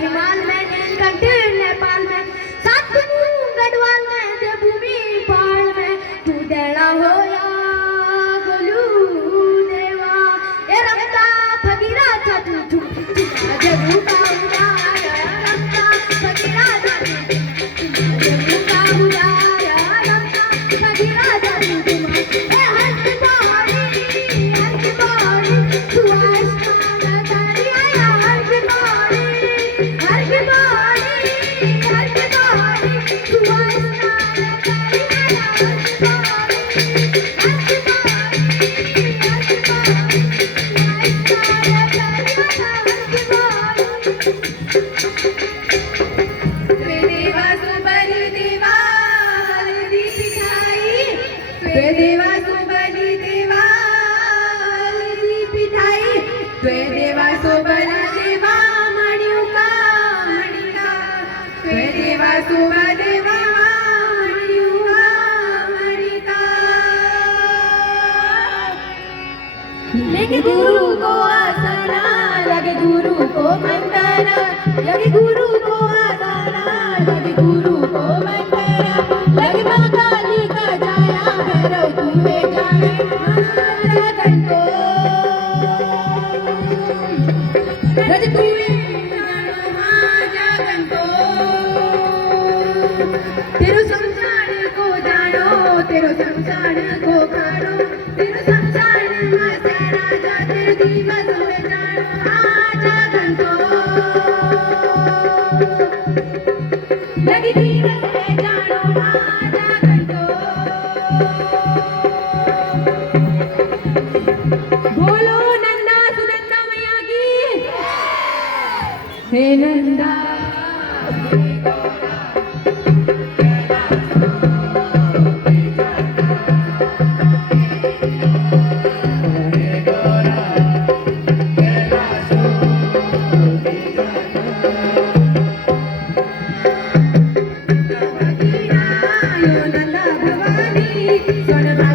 हिमाल में नीलकंठ नेपाल में सातपुर गढ़वाल में देवभूमि पहाड़ में तू देना हो या गोलू देवा ए रमता फकीरा था तू जगू का उजाया रमता फकीरा था तू जगू का उजाया रमता फकीरा था तू ए हर की बारी तू आसमान तारी आया हर की बारी लगे गुरु को आसरा लगे गुरु को मंदरा लगे गुरु को आसरा लगे गुरु को मंदरा लगे महाकाली का जाया भैरव तुम्हें जाने हमारा कंटो रज तुम्हें जानो माजा कंटो तेरो संसार को जानो तेरो संसार को खानो तेरो संसार में राजा तेरे दिवस में जानो आजा घंटो लगी दिवस में जानो आजा घंटो बोलो नंदा सुनंदा मैया की हे नंदा Son